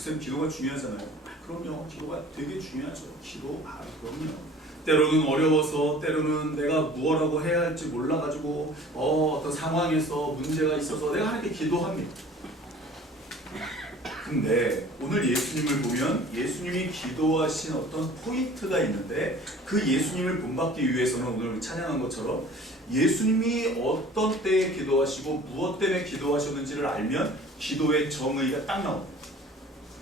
목사님 기도가 중요하잖아요. 그럼요. 기도가 되게 중요하죠. 기도, 그럼요. 때로는 어려워서, 때로는 내가 무엇라고 해야 할지 몰라가지고 어떤 상황에서 문제가 있어서 내가 하나님께 기도합니다. 근데 오늘 예수님을 보면 예수님이 기도하신 어떤 포인트가 있는데, 그 예수님을 본받기 위해서는 오늘 찬양한 것처럼 예수님이 어떤 때에 기도하시고 무엇 때문에 기도하셨는지를 알면 기도의 정의가 딱 나옵니다.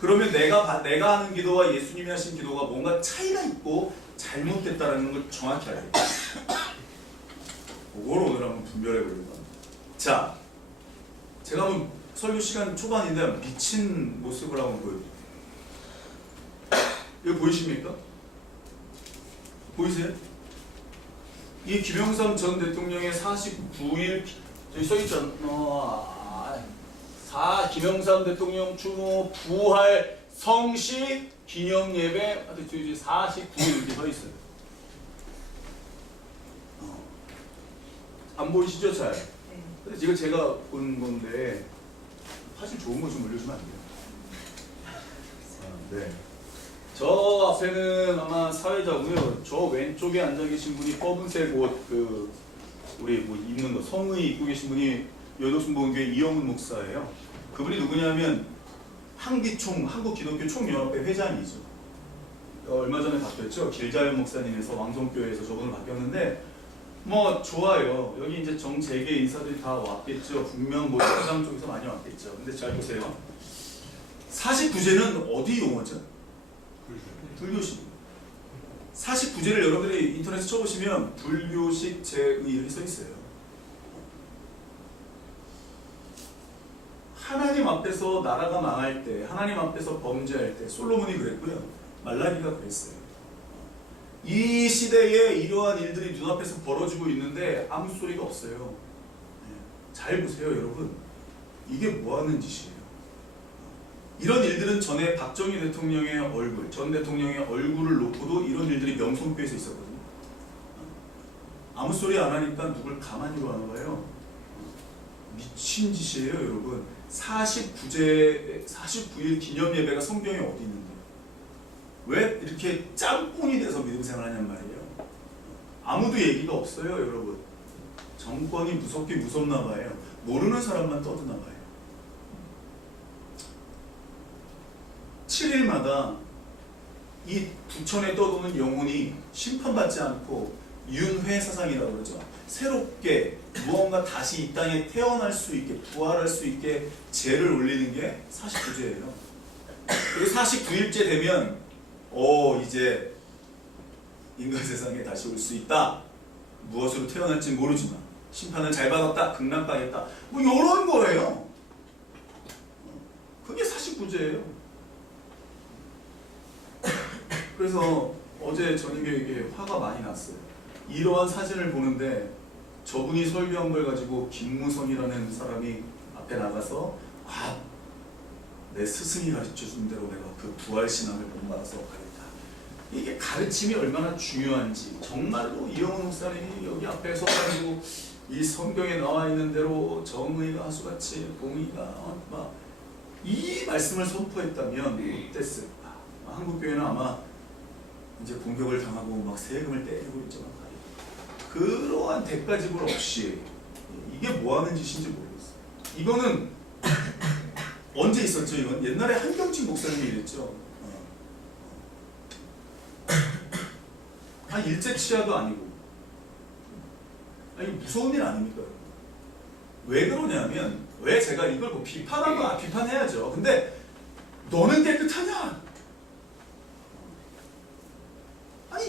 그러면 내가 하는 기도와 예수님이 하신 기도가 뭔가 차이가 있고 잘못됐다는 걸 정확히 알게 돼요. 그걸 오늘 한번 분별해 보려고 합니다. 자, 제가 한번 설교 시간 초반인데 미친 모습을 한번 보여드릴게요. 이거 보이십니까? 보이세요? 이 김영삼 전 대통령의 49일 저기 써있잖아. 김영삼 대통령 추모 부활 성시 기념 예배 저기 49일 이렇게 써있어요. 안 보이시죠? 잘? 근데 지금 제가 본 건데 사실 좋은 거 좀 올려주면 안 돼요? 네. 저 앞에는 아마 사회자고요. 저 왼쪽에 앉아 계신 분이 검은색 옷 우리 뭐 입는 거 성의 입고 계신 분이 여덕순복음교회 이영훈 목사예요. 그분이 누구냐면 한기총 한국기독교총연합회 회장이죠. 얼마 전에 바뀌었죠. 길자연 목사님에서 왕성교회에서 저분을 바뀌었는데 뭐 좋아요. 여기 이제 정재계 인사들이 다 왔겠죠. 분명 뭐 여당 쪽에서 많이 왔겠죠. 근데 잘 보세요. 49제는 어디 용어죠? 불교식. 49제를 여러분들이 인터넷에 쳐보시면 불교식 제의 이렇게 써 있어요. 하나님 앞에서 나라가 망할 때, 하나님 앞에서 범죄할 때, 솔로몬이 그랬고요. 말라기가 그랬어요. 이 시대에 이러한 일들이 눈앞에서 벌어지고 있는데 아무 소리가 없어요. 잘 보세요, 여러분. 이게 뭐 하는 짓이에요? 이런 일들은 전에 박정희 대통령의 얼굴, 전 대통령의 얼굴을 놓고도 이런 일들이 명성교에서 있었거든요. 아무 소리 안 하니까 누굴 가만히 놔는 거예요. 미친 짓이에요, 여러분. 49일 기념 예배가 성경에 어디 있는데? 왜 이렇게 짬뽕이 돼서 믿음 생활을 하냔 말이에요. 아무도 얘기가 없어요, 여러분. 정권이 무섭긴 무섭나 봐요. 모르는 사람만 떠드나 봐요. 7일마다 이 부천에 떠도는 영혼이 심판받지 않고 윤회사상이라고 그러죠. 새롭게 무언가 다시 이 땅에 태어날 수 있게, 부활할 수 있게 제를 올리는 게 49제예요. 그리고 49일째 되면 이제 인간 세상에 다시 올 수 있다. 무엇으로 태어날지 모르지만 심판을 잘 받았다. 극락당했다. 뭐 이런 거예요. 그게 49제예요. 그래서 어제 저녁에 이게 화가 많이 났어요. 이러한 사진을 보는데 저분이 설교한 걸 가지고 김무성이라는 사람이 앞에 나가서 내 스승이 가르쳐준 대로 내가 그 부활신앙을 본받아서 가겠다. 이게 가르침이 얼마나 중요한지 정말로 이영훈 목사님이 여기 앞에 서가지고 이 성경에 나와 있는 대로 정의가 하수같이 공의가 이 말씀을 선포했다면 어땠을까? 한국교회는 아마 이제 공격을 당하고 막 세금을 떼고 있잖아. 그러한 대가지불 없이 이게 뭐 하는 짓인지 모르겠어요. 이거는 언제 있었죠? 이건 옛날에 한경직 목사님이 이랬죠. 일제 치하도 아니고. 무서운 일 아닙니까? 왜 그러냐면, 왜 제가 이걸 뭐 비판한 거 비판해야죠. 근데 너는 깨끗하냐?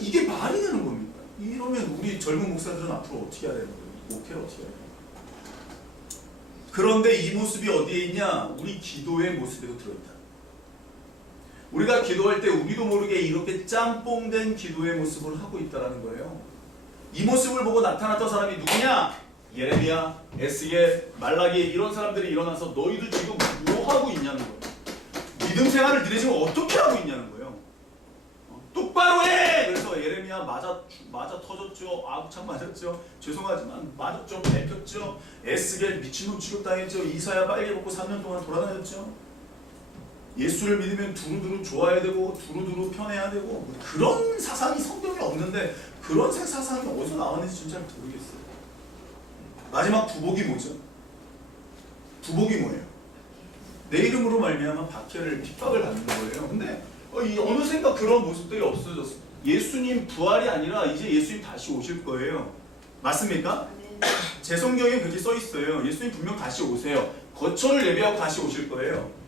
이게 말이 되는 겁니까? 이러면 우리 젊은 목사들은 앞으로 어떻게 해야 되는 거예요? 목회를 어떻게 해야 돼요? 그런데 이 모습이 어디에 있냐? 우리 기도의 모습에도 들어있다. 우리가 기도할 때 우리도 모르게 이렇게 짬뽕된 기도의 모습을 하고 있다는 거예요. 이 모습을 보고 나타났던 사람이 누구냐? 예레미야, 에스겔, 말라기 이런 사람들이 일어나서 너희들 지금 뭐 하고 있냐는 거예요. 믿음 생활을 너네 지금 어떻게 하고 있냐는 거예요. 똑바로 해! 그래서 예레미야 맞아 터졌죠. 아부창 맞았죠. 죄송하지만 맞았죠. 밟혔죠. 에스겔 미친놈 취급당했죠. 이사야 빨개 벗고 3년 동안 돌아다녔죠. 예수를 믿으면 두루두루 좋아야 되고 두루두루 편해야 되고 그런 사상이 성경에 없는데 그런 사상이 어디서 나왔는지 진짜 모르겠어요. 마지막 부복이 뭐죠? 부복이 뭐예요? 내 이름으로 말미암아 박해를 핍박을 받는 거예요. 근데 어느샌가 그런 모습들이 없어졌어요. 예수님 부활이 아니라 이제 예수님 다시 오실 거예요. 맞습니까? 제 성경에 그렇게 써 있어요. 예수님 분명 다시 오세요. 거처를 예비하고 다시 오실 거예요.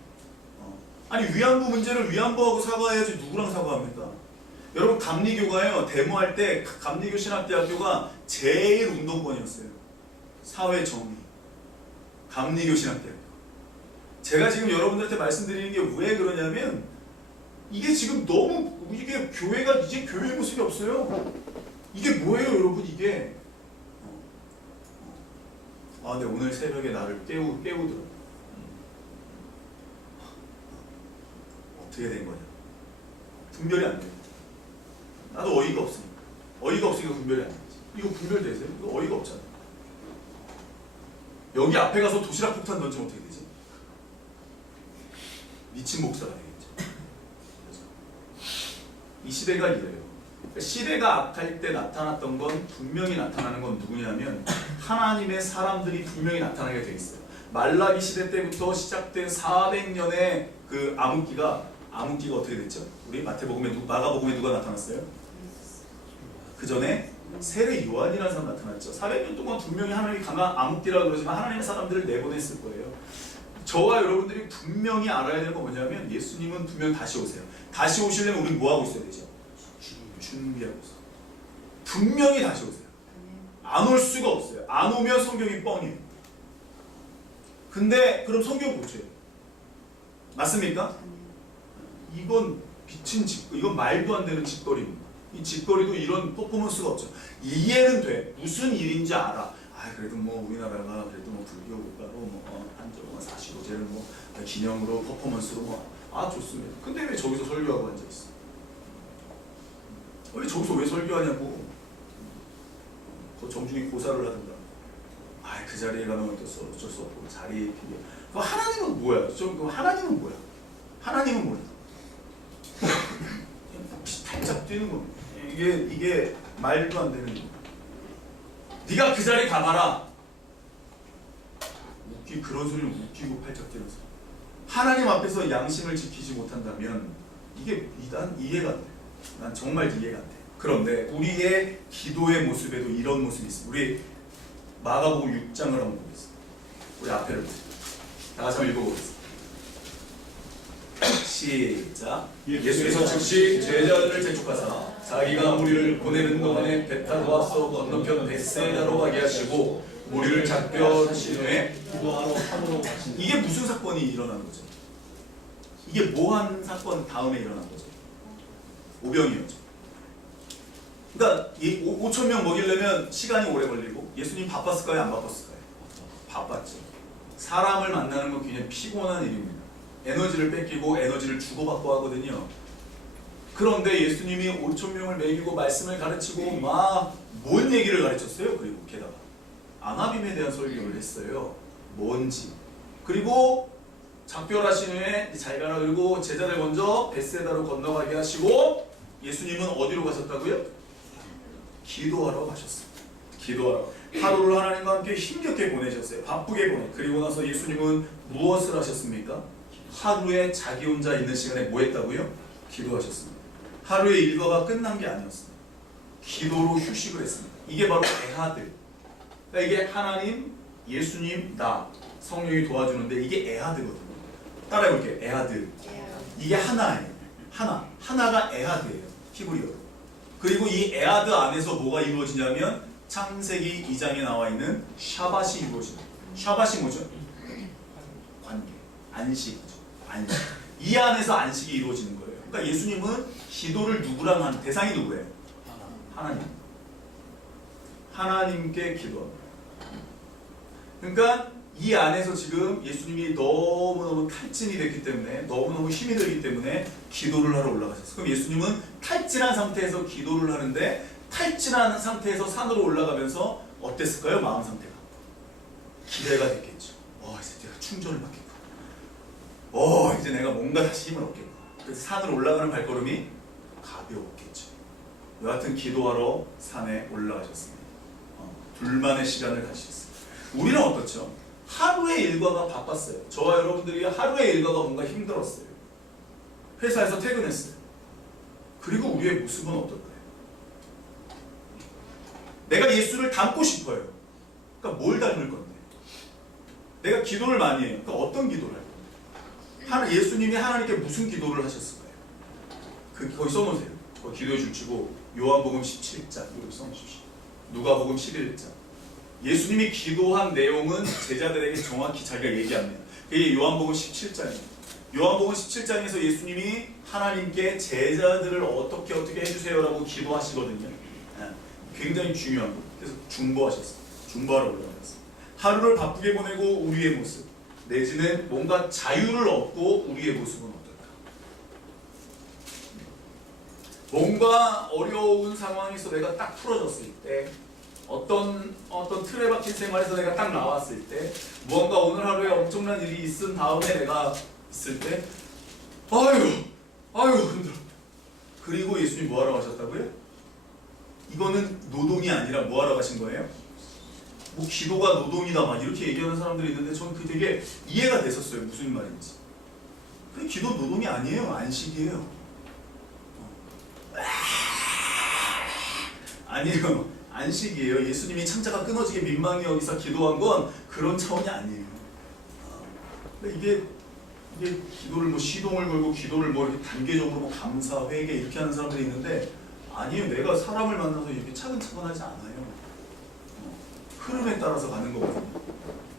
아니 위안부 문제를 위안부하고 사과해야지 누구랑 사과합니까? 여러분 감리교가요 데모할 때 감리교 신학대학교가 제일 운동권이었어요. 사회 정의 감리교 신학대학교. 제가 지금 여러분들한테 말씀드리는 게 왜 그러냐면 이게 지금 너무 이게 교회가 이제 교회의 모습이 없어요. 이게 뭐예요 여러분 이게? 근데 오늘 새벽에 나를 깨우더라. 어떻게 된 거냐? 분별이 안 돼요. 나도 어이가 없으니까. 어이가 없으니까 분별이 안 되지. 이거 분별되세요? 이거 어이가 없잖아. 여기 앞에 가서 도시락 폭탄 던지면 어떻게 되지? 미친 목사가 되겠죠. 이 시대가 이래요. 시대가 악할 때 나타났던 건 분명히 나타나는 건 누구냐면 하나님의 사람들이 분명히 나타나게 돼 있어요. 말라기 시대 때부터 시작된 400년의 그 암흑기가 어떻게 됐죠? 우리 마가복음에 누가 나타났어요? 그 전에 세례 요한이라는 사람 나타났죠. 400년 동안 분명히 하나님이 강한 암흑기라고 그러지만 하나님의 사람들을 내보냈을 거예요. 저와 여러분들이 분명히 알아야 되는 건 뭐냐면 예수님은 분명히 다시 오세요. 다시 오시려면 우리는 뭐하고 있어야 되죠? 준비하고 있어요. 분명히 다시 오세요. 안 올 수가 없어요. 안 오면 성경이 뻥이에요. 근데 그럼 성경 보세요. 맞습니까? 이건 미친 짓거리, 이건 말도 안 되는 짓거리입니다. 이 짓거리도 이런 퍼포먼스가 없죠. 이해는 돼. 무슨 일인지 알아. 그래도 뭐 우리나라가 그래도 뭐 불교 국가로 한정화 45제를 기념으로 퍼포먼스로 좋습니다. 근데 왜 저기서 설교하고 앉아 있어? 왜 저기서 왜 설교하냐고. 정중히 고사를 하든가. 그 자리에 가면 어쩔 수 없고 자리에 필요. 그럼 하나님은 뭐야? 하나님은 뭐야? 하나님은 뭐야? 팔짝 뛰는 겁니다. 이게 말도 안 되는 거. 네가 그 자리에 가봐라. 그런 소리는 웃기고 팔짝 뛰면서. 하나님 앞에서 양심을 지키지 못한다면 이게 난 이해가 안 돼. 난 정말 이해가 안 돼. 그런데 우리의 기도의 모습에도 이런 모습이 있습니다. 우리 마가복음 6장을 한번 보겠습니다. 우리 앞에를 보세요. 다 같이 한번 읽어보겠습니다. 시작. 예수께서 즉시 제자들을 재촉하사 자기가 무리를 보내는 동안에 배 타고 와서 건너편 벳사이다로 가게 하시고 무리를 작별하신 후에 기도하러 산으로 가신. 이게 무슨 사건이 일어난 거죠? 이게 뭐한 사건 다음에 일어난 거죠? 오병이었죠. 그러니까 5,000명 먹이려면 시간이 오래 걸리고 예수님 바빴을까요? 안 바빴을까요? 바빴죠. 사람을 만나는 건 굉장히 피곤한 일입니다. 에너지를 뺏기고 에너지를 주고받고 하거든요. 그런데 예수님이 5,000명을 먹이고 말씀을 가르치고 뭔 얘기를 가르쳤어요? 그리고 게다가 아나빔에 대한 설교를 했어요. 뭔지. 그리고 작별하신 후에 잘 가라 그리고 제자들 먼저 벳세다로 건너가게 하시고 예수님은 어디로 가셨다고요? 기도하러 가셨습니다. 기도하러. 하루를 하나님과 함께 힘겹게 보내셨어요. 바쁘게 그리고 나서 예수님은 무엇을 하셨습니까? 하루에 자기 혼자 있는 시간에 뭐 했다고요? 기도하셨습니다. 하루의 일과가 끝난 게 아니었습니다. 기도로 휴식을 했습니다. 이게 바로 에하드. 그러니까 이게 하나님, 예수님, 나, 성령이 도와주는데 이게 에하드거든요. 따라해볼게요. 에하드. 이게 하나예요. 하나가 에하드예요. 히브리어로. 그리고 이 에하드 안에서 뭐가 이루어지냐면 창세기 2장에 나와 있는 샤밧이 이루어집니다. 샤밧이 뭐죠? 관계, 안식이죠. 안식. 이 안에서 안식이 이루어지는 거예요. 그러니까 예수님은 기도를 누구랑 하는 대상이 누구예요? 하나님. 하나님께 기도합니다. 그러니까 이 안에서 지금 예수님이 너무너무 탈진이 됐기 때문에 너무너무 힘이 들기 때문에 기도를 하러 올라가셨어요. 그럼 예수님은 탈진한 상태에서 기도를 하는데 탈진한 상태에서 산으로 올라가면서 어땠을까요? 마음 상태가 기대가 됐겠죠. 이제 내가 충전을 받겠구나. 이제 내가 뭔가 다시 힘을 얻겠다. 그래서 산으로 올라가는 발걸음이 가벼웠겠죠. 여하튼 기도하러 산에 올라가셨습니다. 둘만의 시간을 가지셨어요. 우리는 어떻죠? 하루의 일과가 바빴어요. 저와 여러분들이 하루의 일과가 뭔가 힘들었어요. 회사에서 퇴근했어요. 그리고 우리의 모습은 어떨까요? 내가 예수를 닮고 싶어요. 그러니까 뭘 닮을 건데? 내가 기도를 많이 해요. 그러니까 어떤 기도를 할까요? 예수님이 하나님께 무슨 기도를 하셨을까요? 거기 써놓으세요. 거기 기도해 주시고 요한복음 17장 이렇게 써놓으십시오. 누가복음 11장. 예수님이 기도한 내용은 제자들에게 정확히 자기가 얘기합니다. 그게 요한복음 17장입니다. 요한복음 17장에서 예수님이 하나님께 제자들을 어떻게 해주세요라고 기도하시거든요. 굉장히 중요한 거. 그래서 중보하셨어요. 중보하러 올라가셨어요. 하루를 바쁘게 보내고 우리의 모습, 내지는 뭔가 자유를 얻고 우리의 모습은 어떨까? 뭔가 어려운 상황에서 내가 딱 풀어졌을 때, 어떤 틀에 박힌 생활에서 내가 딱 나왔을 때, 무언가 오늘 하루에 엄청난 일이 있은 다음에 내가 있을 때, 아유 힘들어. 그리고 예수님이 뭐하러 가셨다고요? 이거는 노동이 아니라 뭐하러 가신 거예요? 뭐 기도가 노동이다 막 이렇게 얘기하는 사람들이 있는데 저는 그게 되게 이해가 됐었어요. 무슨 말인지. 그 기도 노동이 아니에요. 안식이에요. 아니에요. 안식이에요. 예수님이 창자가 끊어지게 민망히 여기서 기도한 건 그런 차원이 아니에요. 이게 기도를 뭐 시동을 걸고 기도를 뭐 이렇게 단계적으로 뭐 감사, 회개 이렇게 하는 사람들이 있는데 아니에요. 내가 사람을 만나서 이렇게 차근차근 하지 않아요. 흐름에 따라서 가는 거거든요.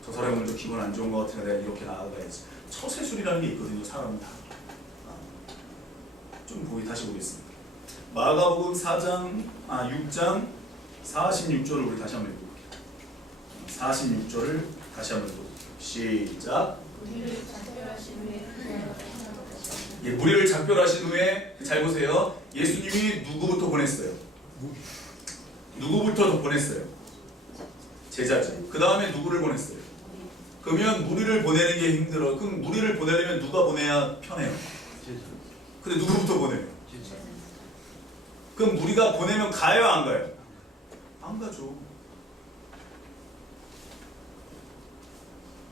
저 사람이 오늘 좀 기분 안 좋은 것 같으니까 내가 이렇게 나아가야지. 처세술이라는 게 있거든요. 사람은 다. 좀 다시 보겠습니다. 마가복음 6장 46절을 우리 다시 한번 읽어볼게요. 46절을 다시 한번 읽어볼게요. 시작. 무리를 작별하신 후에 잘 보세요. 예수님이 누구부터 보냈어요? 누구부터 보냈어요? 제자죠. 그 다음에 누구를 보냈어요? 그러면 무리를 보내는 게 힘들어. 그럼 무리를 보내려면 누가 보내야 편해요? 근데 누구부터 보내요? 그럼 무리가 보내면 가요 안 가요? 안 가죠.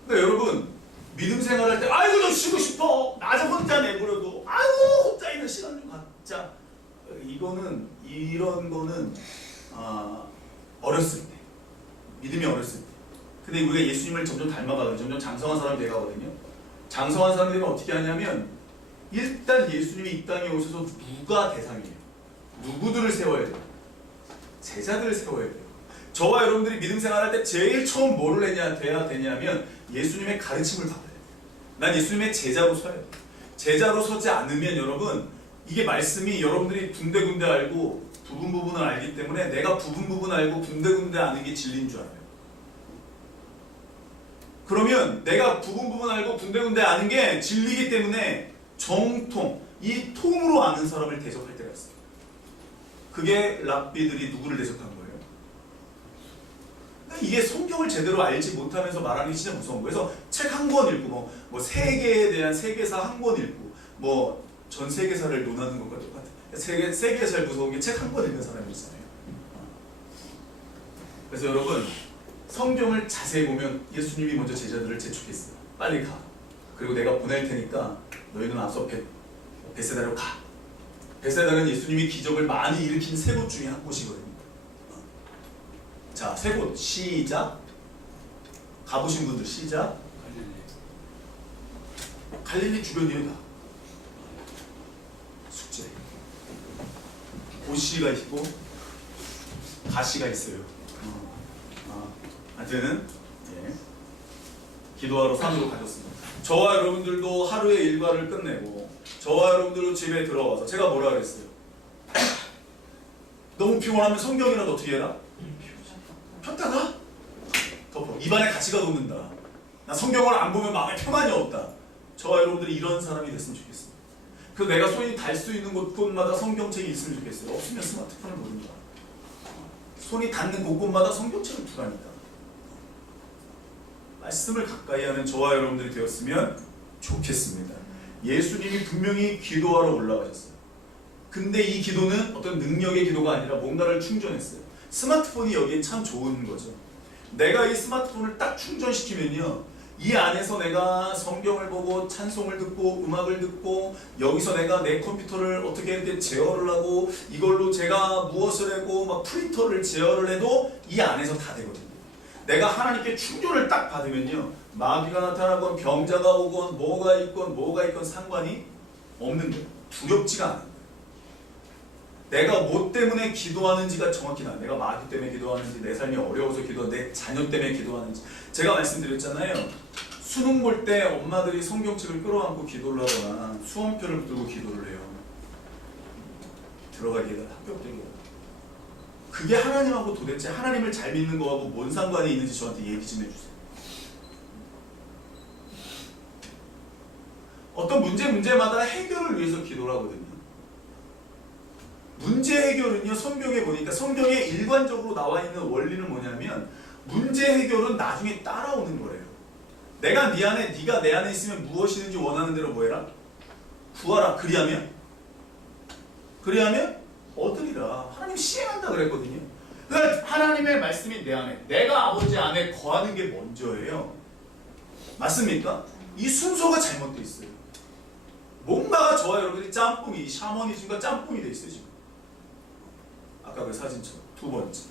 그러니까 여러분 믿음 생활할 때 아이고 좀 쉬고 싶어. 나 좀 혼자 내버려도 아이고 혼자 있는 시간 좀 갖자. 이런 거는 어렸을 때 믿음이 어렸을 때. 근데 우리가 예수님을 점점 닮아가거든요. 점점 장성한 사람이 돼가거든요. 장성한 사람이 되면 어떻게 하냐면 일단 예수님이 이 땅에 오셔서 누가 대상이에요? 누구들을 세워야 돼요? 제자들을 세워야 돼요. 저와 여러분들이 믿음 생활할 때 제일 처음 뭐를 돼야 되냐면 예수님의 가르침을 받아야 돼요. 난 예수님의 제자로 서야 돼요. 제자로 서지 않으면 여러분 이게 말씀이 여러분들이 군데군데 알고 부분을 알기 때문에 내가 부분 알고 군데군데 아는 게 진리인 줄 알아요. 그러면 내가 부분 알고 군데군데 아는 게 진리이기 때문에 정통, 이 통으로 아는 사람을 대적할 때가 있어요. 그게 랍비들이 누구를 대적한 거예요? 이게 성경을 제대로 알지 못하면서 말하는 게 진짜 무서운 거예요. 그래서 책 한 권 읽고 뭐 세계에 대한 세계사 한 권 읽고 뭐 전 세계사를 논하는 것과 똑같아요. 세계가 제일 무서운 게 책 한 권 읽는 사람이 있잖아요. 그래서 여러분 성경을 자세히 보면 예수님이 먼저 제자들을 재촉했어요. 빨리 가. 그리고 내가 보낼 테니까 너희는 앞서 베세다로 가. 베세다는 예수님이 기적을 많이 일으킨 세 곳 중에 한 곳이거든요. 자, 세 곳 시작. 가보신 분들 시작. 갈릴리 주변이에요 다. 숙제. 고시가 있고 가시가 있어요. 하여튼 기도하러 산으로 가셨습니다. 저와 여러분들도 하루의 일과를 끝내고 저와 여러분들도 집에 들어와서 제가 뭐라 그랬어요? 너무 피곤하면 성경이라도 어떻게 해라? 폈다가 덮어. 입안에 가치가 돋는다. 나 성경을 안 보면 마음에 평안이 없다. 저와 여러분들이 이런 사람이 됐으면 좋겠습니다. 그래서 내가 손이 닿을 수 있는 곳마다 성경책이 있으면 좋겠어요. 없으면 스마트폰을 모른다. 손이 닿는 곳곳마다 성경책을 두라니까. 말씀을 가까이 하는 저와 여러분들이 되었으면 좋겠습니다. 예수님이 분명히 기도하러 올라가셨어요. 근데 이 기도는 어떤 능력의 기도가 아니라 뭔가를 충전했어요. 스마트폰이 여기에 참 좋은 거죠. 내가 이 스마트폰을 딱 충전시키면요, 이 안에서 내가 성경을 보고 찬송을 듣고 음악을 듣고, 여기서 내가 내 컴퓨터를 어떻게 이렇게 제어를 하고, 이걸로 제가 무엇을 하고 막 프린터를 제어를 해도 이 안에서 다 되거든요. 내가 하나님께 충전을 딱 받으면요, 마귀가 나타나건 병자가 오건 뭐가 있건 상관이 없는 거예요. 두렵지가 않아요. 내가 뭐 때문에 기도하는지가 정확히 나요. 내가 마귀 때문에 기도하는지, 내 삶이 어려워서 기도하는지, 내 자녀 때문에 기도하는지. 제가 말씀드렸잖아요. 수능 볼 때 엄마들이 성경책을 끌어안고 기도를 하거나 수험표를 들고 기도를 해요. 들어가기가 합격되기가. 그게 하나님하고 도대체 하나님을 잘 믿는 거하고 뭔 상관이 있는지 저한테 얘기 좀 해주세요. 어떤 문제마다 해결을 위해서 기도를 하거든요. 문제 해결은요, 성경에 보니까 성경에 일관적으로 나와 있는 원리는 뭐냐면, 문제 해결은 나중에 따라오는 거래요. 내가 네 안에, 네가 내 안에 있으면 무엇이든지 원하는 대로 뭐해라? 구하라. 그리하면 얻으리라. 하나님 시행한다 그랬거든요. 그러니까 하나님의 말씀이 내 안에, 내가 아버지 안에 거하는 게 먼저예요. 맞습니까? 이 순서가 잘못되어 있어요. 뭔가가 저와 여러분들이 짬뽕이, 샤머니즘과 짬뽕이 돼 있어요 지금. 아까 그 사진처럼. 두 번째,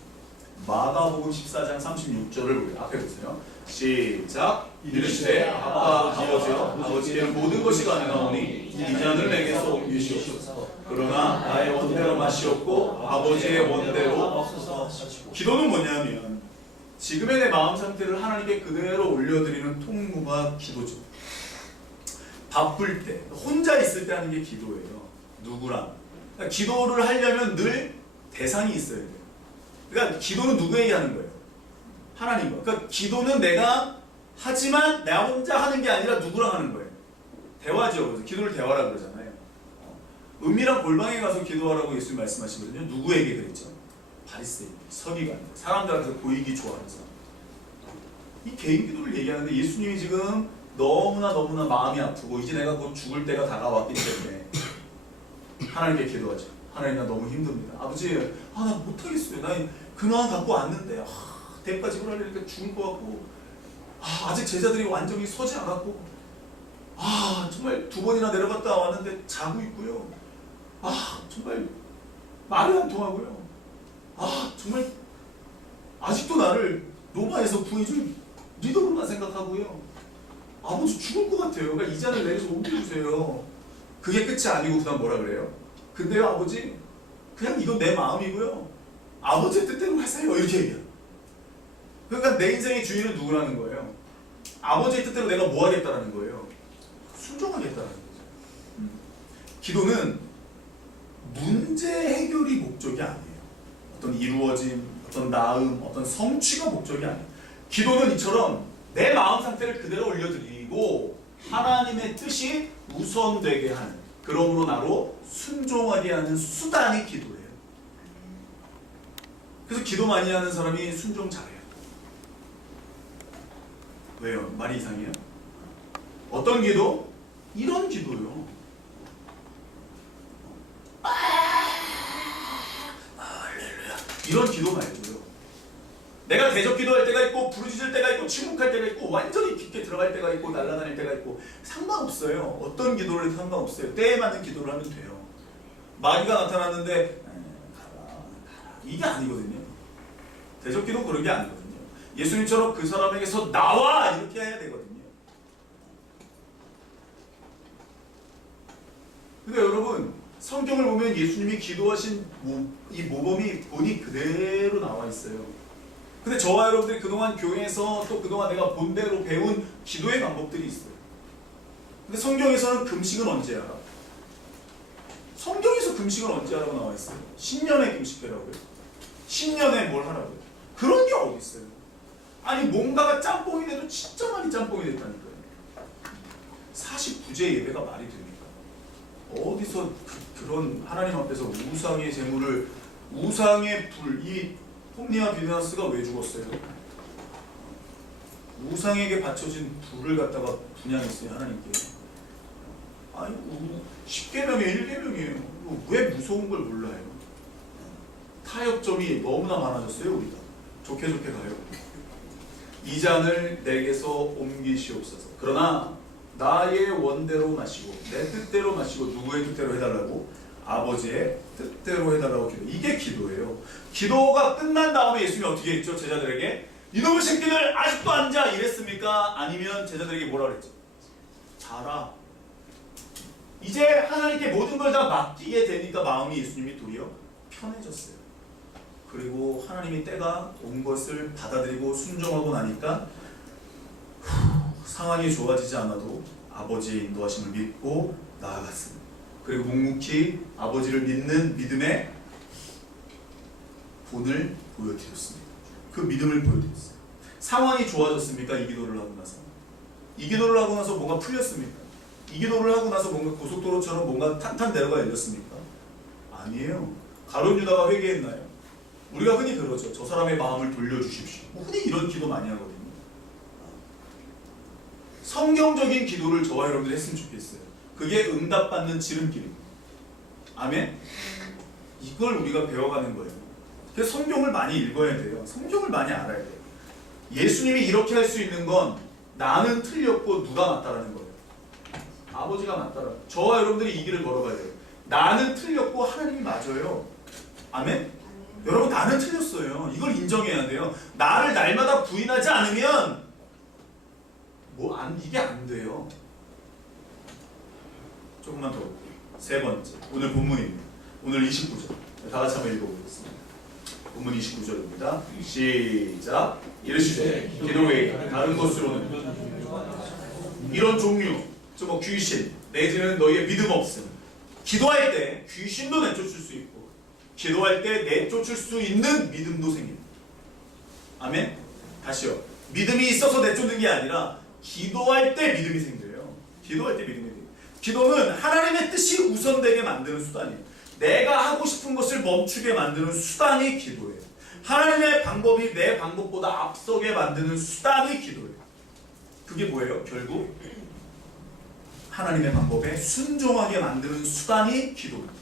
마가복음 14장 36절을 앞에 보세요. 시작. 이르시되 아빠 아버지여 모든 것이 가능하오니 이 잔을 내게서 옮기시옵소서. 그러나 나의 원대로 마시옵고 아버지의 원대로 하소서. 기도는 뭐냐면 지금의 내 마음 상태를 하나님께 그대로 올려드리는 통무가 기도죠. 바쁠 때, 혼자 있을 때 하는 게 기도예요. 누구랑? 그러니까 기도를 하려면 늘 대상이 있어야 돼요. 그러니까 기도는 누구에게 하는 거예요? 하나님과. 그러니까 기도는 내가 하지만 나 혼자 하는 게 아니라 누구랑 하는 거예요? 대화죠. 그래서 기도를 대화라고 그러잖아요. 은밀한 골방에 가서 기도하라고 예수님 말씀하시거든요. 누구에게 그랬죠? 바리새인, 서기관, 사람들한테 보이기 좋아하는 사람. 이 개인 기도를 얘기하는데 예수님이 지금 너무나 마음이 아프고 이제 내가 곧 죽을 때가 다가왔기 때문에 하나님께 기도하죠. 하나님, 나 너무 힘듭니다. 아버지, 나 못하겠어요. 나 근황 갖고 왔는데 대가 지불하려니까 죽을 것 같고, 아직 제자들이 완전히 서지 않았고, 정말 2번이나 내려갔다 왔는데 자고 있고요. 정말 말이 안 통하고요. 정말 아직도 나를 로마에서 구해줄 리더로만 생각하고요. 아버지 죽을 것 같아요. 그러니까 이 잔을 내려서 옮겨주세요. 그게 끝이 아니고 그다음 뭐라 그래요? 근데요 아버지, 그냥 이건 내 마음이고요. 아버지의 뜻대로 하세요. 이렇게 얘기해요. 그러니까 내 인생의 주인은 누구라는 거예요? 아버지의 뜻대로 내가 뭐 하겠다라는 거예요? 순종하겠다라는 거죠. 기도는 문제 해결이 목적이 아니에요. 어떤 이루어짐, 어떤 나음, 어떤 성취가 목적이 아니에요. 기도는 이처럼 내 마음 상태를 그대로 올려드리고 하나님의 뜻이 우선되게 하는, 그러므로 나로 순종하게 하는 수단이 기도예요. 그래서 기도 많이 하는 사람이 순종 잘해요. 왜요? 말이 이상해요? 어떤 기도? 이런 기도요. 할렐루야. 이런 기도 말고요. 내가 대적 기도할 때가 있고, 부르짖을 때가 있고, 침묵할 때가 있고, 완전히 깊게 들어갈 때가 있고, 날아다닐 때가 있고, 상관없어요. 어떤 기도를 해도 상관없어요. 때에 맞는 기도를 하면 돼요. 마귀가 나타났는데 가라 이게 아니거든요. 대적 기도 그런 게 아니거든요. 예수님처럼 그 사람에게서 나와! 이렇게 해야 되거든요. 근데 여러분, 성경을 보면 예수님이 기도하신 이 모범이 본이 그대로 나와 있어요. 근데 저와 여러분들이 그동안 교회에서 또 그동안 내가 본 대로 배운 기도의 방법들이 있어요. 근데 성경에서는 금식은 언제 하라? 성경에서 금식은 언제 하라고 나와 있어요? 신년에 금식하라고요? 신년에 뭘 하라고요? 그런 게 어디 있어요? 아니 뭔가가 짬뽕이 돼도 진짜 많이 짬뽕이 됐다니까요. 49제 예배가 말이 됩니까? 어디서 그런 하나님 앞에서 우상의 제물을, 우상의 불, 이 홈리와 비느하스가 왜 죽었어요? 우상에게 바쳐진 불을 갖다가 분양했어요, 하나님께. 아니 10계명에 1계명이에요. 왜 무서운 걸 몰라요? 타협점이 너무나 많아졌어요. 우리가 좋게 가요. 이 잔을 내게서 옮기시옵소서. 그러나 나의 원대로 마시고 내 뜻대로 마시고 누구의 뜻대로 해달라고? 아버지의 뜻대로 해달라고 기도. 이게 기도예요. 기도가 끝난 다음에 예수님이 어떻게 했죠? 제자들에게 이놈의 새끼들 아직도 앉아 이랬습니까? 아니면 제자들에게 뭐라 그랬죠? 자라. 이제 하나님께 모든 걸 다 맡기게 되니까 마음이 예수님이 도리어 편해졌어요. 그리고 하나님이 때가 온 것을 받아들이고 순종하고 나니까 상황이 좋아지지 않아도 아버지의 인도하심을 믿고 나아갔습니다. 그리고 묵묵히 아버지를 믿는 믿음의 본을 보여드렸습니다. 그 믿음을 보여드렸어요. 상황이 좋아졌습니까? 이 기도를 하고 나서. 이 기도를 하고 나서 뭔가 풀렸습니까? 이 기도를 하고 나서 뭔가 고속도로처럼 뭔가 탄탄대로가 열렸습니까? 아니에요. 가룟 유다가 회개했나요? 우리가 흔히 그러죠. 저 사람의 마음을 돌려주십시오. 흔히 이런 기도 많이 하거든요. 성경적인 기도를 저와 여러분들이 했으면 좋겠어요. 그게 응답받는 지름길입니다. 아멘? 이걸 우리가 배워가는 거예요. 그래서 성경을 많이 읽어야 돼요. 성경을 많이 알아야 돼요. 예수님이 이렇게 할 수 있는 건 나는 틀렸고 누가 맞다라는 거예요. 아버지가 맞다라. 저와 여러분들이 이 길을 걸어가야 돼요. 나는 틀렸고 하나님이 맞아요. 아멘? 여러분 나는 틀렸어요. 이걸 인정해야 돼요. 나를 날마다 부인하지 않으면 이게 안 돼요. 조금만 더 볼게요. 세 번째 오늘 본문입니다. 오늘 29절 다 같이 한번 읽어보겠습니다. 본문 29절입니다. 시작. 이르시되 기도에 다른 것으로는 이런 종류 뭐 귀신 내지는 너희의 믿음 없음. 기도할 때 귀신도 내쫓을 수 있고 기도할 때 내쫓을 수 있는 믿음도 생깁니다. 아멘? 다시요. 믿음이 있어서 내쫓는 게 아니라 기도할 때 믿음이 생겨요. 기도할 때 믿음이 생겨요. 기도는 하나님의 뜻이 우선되게 만드는 수단이에요. 내가 하고 싶은 것을 멈추게 만드는 수단이 기도예요. 하나님의 방법이 내 방법보다 앞서게 만드는 수단이 기도예요. 그게 뭐예요? 결국 하나님의 방법에 순종하게 만드는 수단이 기도입니다.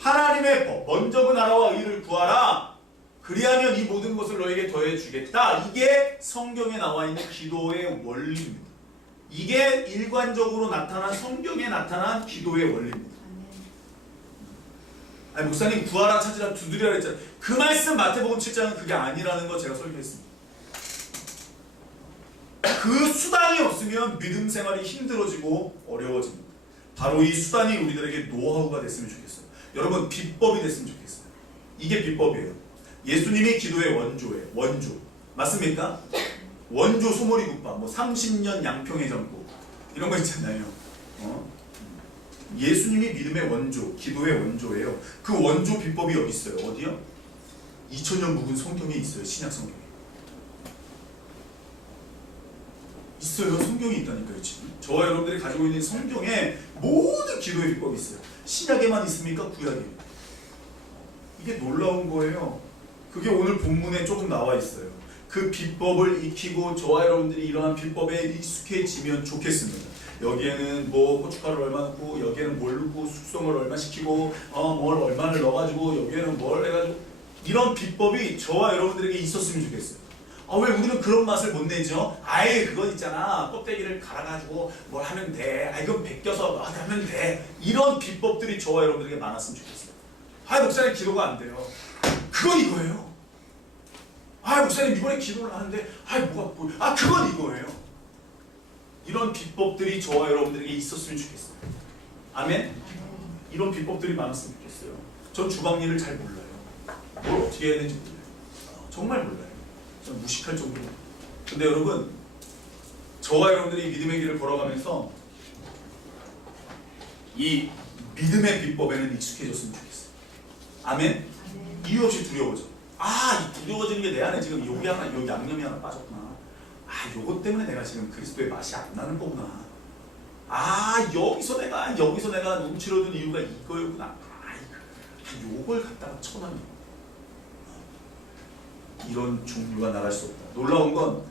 하나님의 법, 먼저 그 나라와 의를 구하라. 그리하면 이 모든 것을 너에게 더해 주겠다. 이게 성경에 나와 있는 기도의 원리입니다. 이게 일관적으로 나타난 성경에 나타난 기도의 원리입니다. 아니 목사님 구하라 찾으라 두드리라 했잖아요. 그 말씀 마태복음 7장은 그게 아니라는 거 제가 설교했습니다. 그 수단이 없으면 믿음 생활이 힘들어지고 어려워집니다. 바로 이 수단이 우리들에게 노하우가 됐으면 좋겠어요. 여러분 비법이 됐으면 좋겠어요. 이게 비법이에요. 예수님이 기도의 원조예요. 원조. 맞습니까? 원조 소머리국밥, 30년 양평해장국 이런 거 있잖아요. 예수님이 믿음의 원조, 기도의 원조예요. 그 원조 비법이 여기 있어요. 어디요? 2000년 묵은 성경에 있어요. 신약 성경에. 있어요. 성경이 있다니까요. 지금 저와 여러분들이 가지고 있는 성경에 모든 기도의 비법이 있어요. 신약에만 있습니까? 구약에. 이게 놀라운 거예요. 그게 오늘 본문에 조금 나와 있어요. 그 비법을 익히고 저와 여러분들이 이러한 비법에 익숙해지면 좋겠습니다. 여기에는 고춧가루를 얼마 넣고 여기에는 뭘 넣고 숙성을 얼마 시키고 뭘 얼마를 넣어가지고 여기에는 뭘 해가지고 이런 비법이 저와 여러분들에게 있었으면 좋겠어요. 왜 우리는 그런 맛을 못 내죠? 아예 그건 있잖아. 껍데기를 갈아가지고 뭘 하면 돼. 이건 벗겨서 하면 돼. 이런 비법들이 저와 여러분들에게 많았으면 좋겠어요. 목사님 기도가 안 돼요. 그건 이거예요. 목사님 이번에 기도를 하는데 그건 이거예요. 이런 비법들이 저와 여러분들에게 있었으면 좋겠어요. 아멘? 이런 비법들이 많았으면 좋겠어요. 전 주방 일을 잘 몰라요. 뭘 어떻게 해야 되는지 몰라요. 정말 몰라요. 전 무식할 정도로. 근데 여러분 저와 여러분들이 믿음의 길을 걸어가면서 이 믿음의 비법에는 익숙해졌으면 좋겠어요. 아멘? 이유 없이 두려워져. 이 두려워지는 게 내 안에 지금 여기 양념이 하나 빠졌구나. 요것 때문에 내가 지금 그리스도의 맛이 안 나는 거구나. 여기서 내가 움츠러든 이유가 이거였구나. 요걸 갖다가 쳐놨네. 이런 종류가 나갈 수 없다. 놀라운 건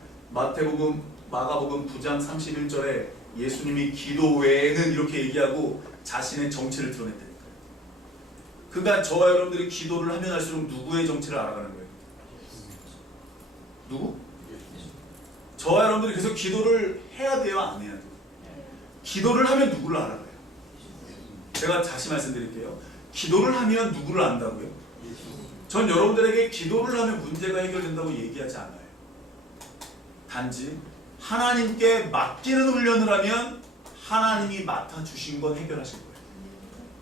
마가복음 9장 31절에 예수님이 기도 외에는 이렇게 얘기하고 자신의 정체를 드러냈다니까요. 그러니까 저와 여러분들이 기도를 하면 할수록 누구의 정체를 알아가는 거예요? 누구? 저와 여러분들이 계속 기도를 해야 돼요? 안 해야 돼요? 기도를 하면 누구를 알아가요? 제가 다시 말씀드릴게요. 기도를 하면 누구를 안다고요? 전 여러분들에게 기도를 하면 문제가 해결된다고 얘기하지 않아요. 단지 하나님께 맡기는 훈련을 하면 하나님이 맡아주신 건 해결하실 거예요.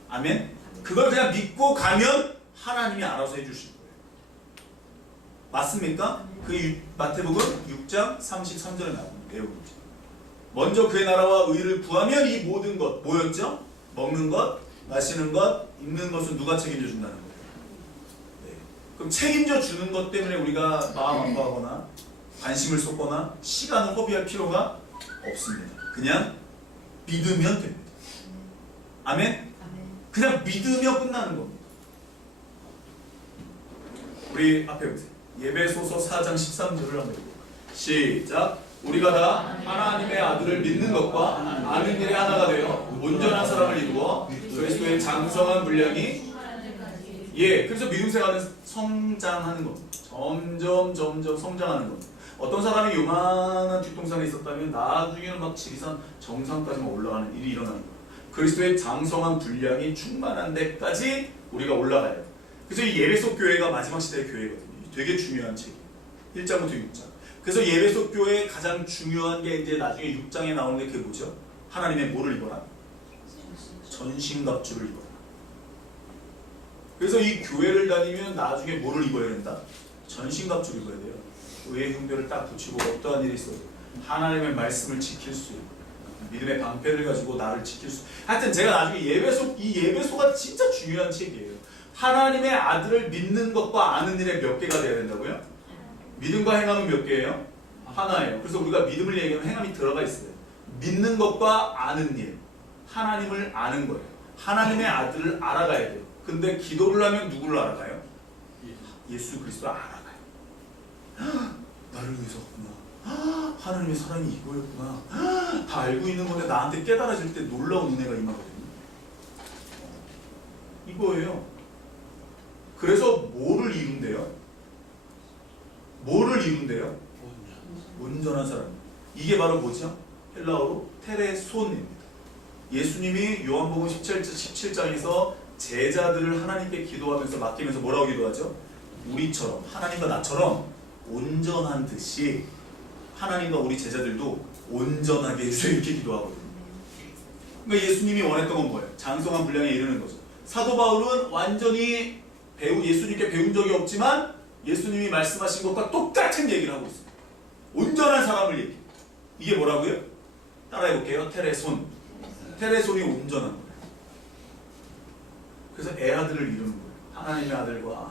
아멘? 그걸 그냥 믿고 가면 하나님이 알아서 해주실 거예요. 맞습니까? 그 마태복음 6장 33절에 나오는 내용이죠. 먼저 그의 나라와 의를 구하면 이 모든 것, 뭐였죠? 먹는 것, 마시는 것, 입는 것은 누가 책임져 준다는 거예요. 네. 그럼 책임져 주는 것 때문에 우리가 마음 아파하거나 관심을 쏟거나 시간을 허비할 필요가 없습니다. 그냥 믿으면 됩니다. 아멘? 그냥 믿으며 끝나는 겁니다. 우리 앞에 보세요. 예배소서 4장 13절을 한번 읽어볼까요? 시작! 우리가 다 하나님의 아들을 믿는 것과 아는 일에 하나가 되어 온전한 사람을 이루어 그리스도의 장성한 분량이 그래서 믿음 생활은 성장하는 겁니다. 점점 성장하는 겁니다. 어떤 사람이 요만한 뒷동산에 있었다면 나중에는 막 지리산 정상까지만 올라가는 일이 일어나는 거예요. 그리스도의 장성한 분량이 충만한 데까지 우리가 올라가야 돼요. 그래서 이 예배속 교회가 마지막 시대의 교회거든요. 되게 중요한 책이에요. 1장부터 6장. 그래서 예배속 교회의 가장 중요한 게 이제 나중에 6장에 나오는데 그게 뭐죠? 하나님의 뭐를 입어라? 전신갑주를 입어라. 그래서 이 교회를 다니면 나중에 뭐를 입어야 된다? 전신갑주를 입어야 돼요. 의의 흉배를 딱 붙이고 어떠한 일이 있어도 하나님의 말씀을 지킬 수 있는 믿음의 방패를 가지고 나를 지킬 수. 하여튼 제가 나중에 이 예배소가 진짜 중요한 책이에요. 하나님의 아들을 믿는 것과 아는 일에 몇 개가 돼야 된다고요? 믿음과 행함은 몇 개예요? 하나예요. 그래서 우리가 믿음을 얘기하면 행함이 들어가 있어요. 믿는 것과 아는 일, 하나님을 아는 거예요. 하나님의 아들을 알아가야 돼요. 근데 기도를 하면 누구를 알아가요? 예수 그리스도를 알아가요. 나를 위해서구나. 하나님의 사랑이 이거였구나. 다 알고 있는 건데 나한테 깨달아질 때 놀라운 은혜가 임하거든요. 이거예요. 그래서 뭐를 이룬대요? 뭐를 이룬대요? 온전한 사람. 이게 바로 뭐죠? 헬라어로 테레손입니다. 예수님이 요한복음 17장에서 제자들을 하나님께 기도하면서 맡기면서 뭐라고 기도하죠? 우리처럼, 하나님과 나처럼 온전한 듯이 하나님과 우리 제자들도 온전하게 해주세요. 이렇게 기도하거든요. 그러니까 예수님이 원했던 건 뭐예요? 장성한 분량에 이르는 거죠. 사도 바울은 완전히 예수님께 배운 적이 없지만 예수님이 말씀하신 것과 똑같은 얘기를 하고 있어요. 온전한 사람을 얘기해요. 이게 뭐라고요? 따라해볼게요. 테레손. 테레손이 온전한 거예요. 그래서 애아들을 이루는 거예요. 하나님의 아들과